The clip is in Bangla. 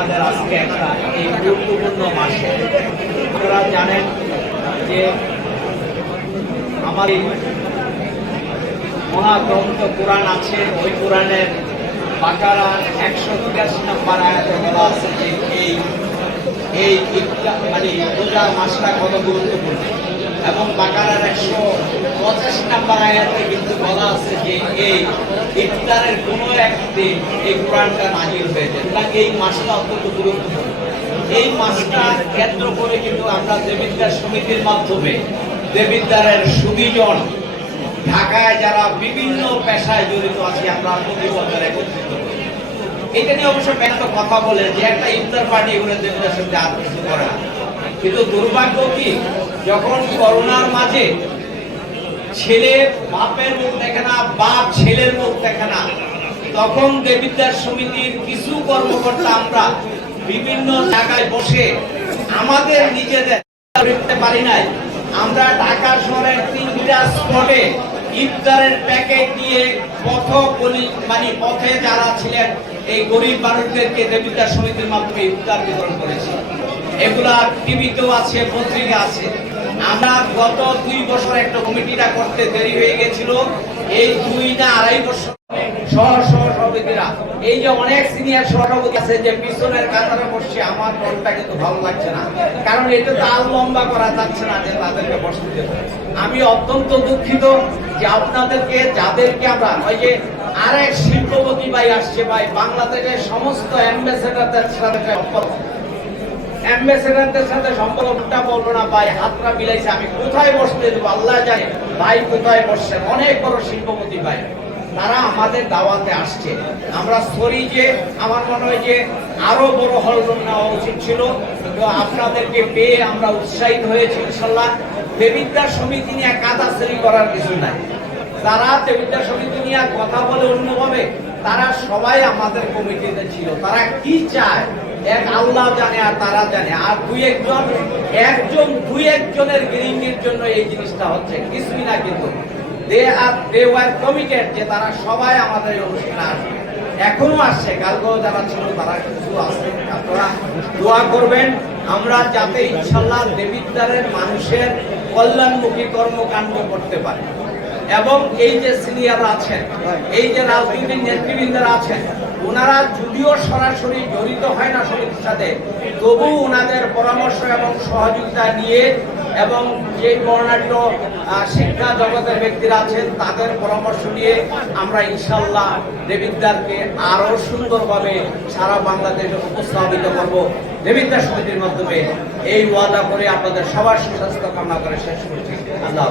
আমাদের আজকে একটা এই গুরুত্বপূর্ণ মাসে। আপনারা জানেন যে আমাদের মহাগ্রন্থ কোরআন আছে, ওই কোরআনের বাকারা একশো তিরাশি নম্বর আয়াতে বলা আছে যে এই এই মানে রোজার মাসটা কত গুরুত্বপূর্ণ। এবং বাকারার একশো পঁচাশি ঢাকায় যারা বিভিন্ন পেশায় জড়িত আছি, আমরা প্রতি বছর একত্রিত এটা নিয়ে অবশ্য ব্যক্ত কথা বলে যে একটা ইফতার পার্টি এগুলো সঙ্গে আর কিছু কিন্তু দুর্ভাগ্য কি? যখন করোনার মাঝে ছেলে বাপের মুখ দেখে না, বাপ ছেলের মুখ দেখে না। তখন দেবিদ্যার সমিতির কিছু কর্মকর্তা আমরা বিভিন্ন জায়গায় বসে আমাদের নিজেদের পারি নাই। আমরা ঢাকা শহরের তিনটা স্পটে ইফতারের প্যাকেট দিয়ে পথ মানে পথে যারা ছিলেন, এই গরিব মানুষদেরকে দেবিদ্যার সমিতির মাধ্যমে ইফতার বিতরণ করেছি। এগুলা টিভিতেও আছে পত্রিকা আছে। আমরা গত দুই বছর একটা কমিটিটা করতে দেরি হয়ে গেছিল। এই দুই না আড়াই বছর আমি অত্যন্ত দুঃখিত যে আপনাদেরকে, যাদেরকে আমরা, ওই যে আরেক শিল্পপতি ভাই আসছে ভাই, বাংলাদেশের সমস্ত অ্যাম্বাসেডারদের সাথে অ্যাম্বাসেডারদের সাথে সম্পর্কটা বলব না, ভাই হাতটা মিলাইছে। আমি কোথায় বসতে দেবো? আল্লাহ জানে। ভাই, কোথায় বসছে? অনেক বড় শিল্পপতি, ভাই। তারা আমাদের দাওয়াতে আসছে। আমরা সরি যে, আমার মনে হয় যে আরও বড় হল নেওয়া উচিত ছিল। তো আপনাদেরকে পেয়ে আমরা উৎসাহিত হয়েছি, ইনশাল্লাহ। দেবিদ্যার সমিতি নিয়ে কাদাশ্রী করার কিছু নাই। যারা দেবিদ্যা সমিতি নিয়ে কথা বলে অন্যভাবে, তারা সবাই আমাদের কমিটিতে ছিল। তারা কি চায়? এক আল্লাহ জানে আর তারা জানে। আর দুই একজন একজন, দুই একজনের গ্রিঙ্গের জন্য এই জিনিসটা হচ্ছে কিছুই না কিন্তু। দে আর দে ওয়ার কমিটেড যে তারা সবাই আমাদের এই অনুষ্ঠানে আসবে। এখনও আসছে, কালকেও যারা ছিল তারা কিছু আসছে আপনারা দোয়া করবেন, আমরা যাতে ইনশাল্লাহ দেবিদ্বারের মানুষের কল্যাণমুখী কর্মকাণ্ড করতে পারি। এবং এই যে সিনিয়র আছেন, এই যে রাজনৈতিক নেতৃবৃন্দরা আছেন ওনারা যদিও সরাসরি জড়িত হয় না সমিতির সাথে তবু ওনাদের পরামর্শ এবং সহযোগিতা নিয়ে এবং যে বর্ণাঢ্য শিক্ষা জগতের ব্যক্তিরা আছেন, তাদের পরামর্শ নিয়ে আমরা ইনশাল্লাহ দেবিদ্যারকে আরও সুন্দরভাবে সারা বাংলাদেশে উপস্থাপিত করব দেবিদ্যার সমিতির মাধ্যমে এই ওয়াদা করে আপনাদের সবার সুস্বাস্থ্য কামনা করে শেষ করছি আল্লাহ।